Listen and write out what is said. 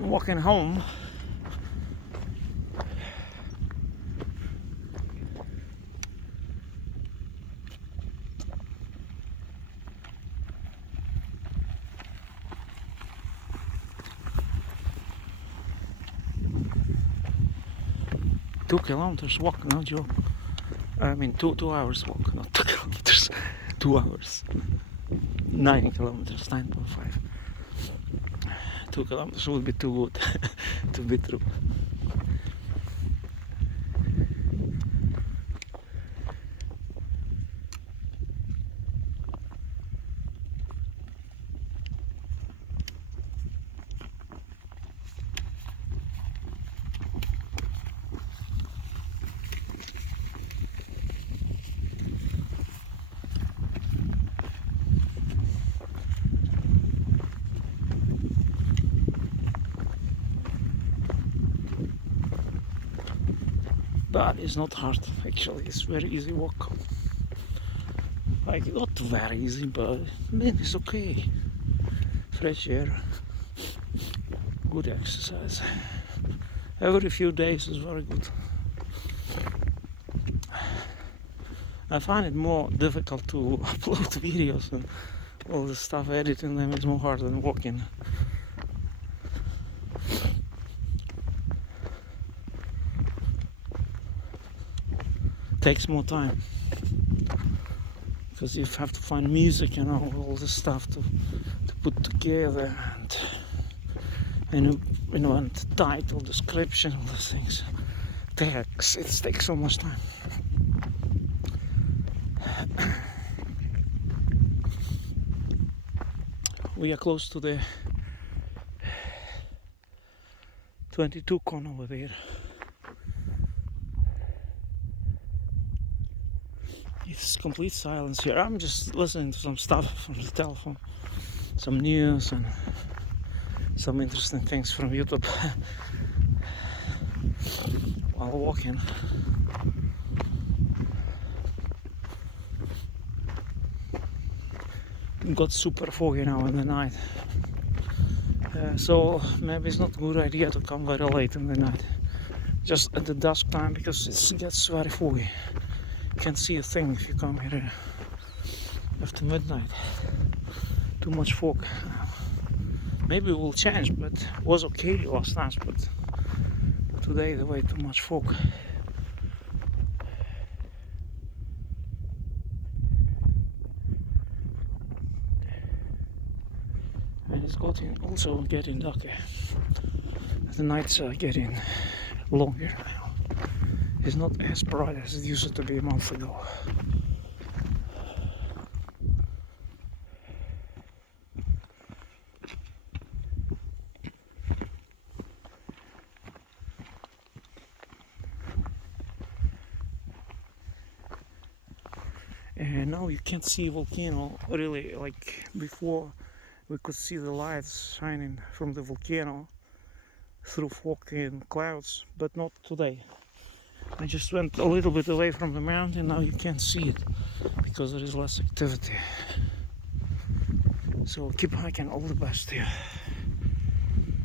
walking home. Two kilometers walk, no joke. I mean, two hours walk, not 2 kilometers. 2 hours. 9 kilometers, 9.5. 2 kilometers would be too good to be true. But it's not hard, actually. It's very easy walk. Like, not very easy, but man, it's okay. Fresh air, good exercise. Every few days is very good. I find it more difficult to upload videos and all the stuff. Editing them is more hard than walking. Takes more time because you have to find music and all the stuff to put together, and title, description, all those things. It takes so much time. We are close to the 22 con over there. It's complete silence here. I'm just listening to some stuff from the telephone, some news and some interesting things from YouTube while walking. It got super foggy now in the night, so maybe it's not a good idea to come very late in the night, just at the dusk time, because it gets very foggy. Can't see a thing if you come here after midnight. Too much fog. Maybe it will change, but it was okay last night, but today there way too much fog. And it's also getting darker. The nights are getting longer now. It's not as bright as it used to be a month ago. And now you can't see volcano really like before. We could see the lights shining from the volcano through fog and clouds, but not today. I just went a little bit away from the mountain. Now you can't see it because there is less activity. So keep hiking. All the best here.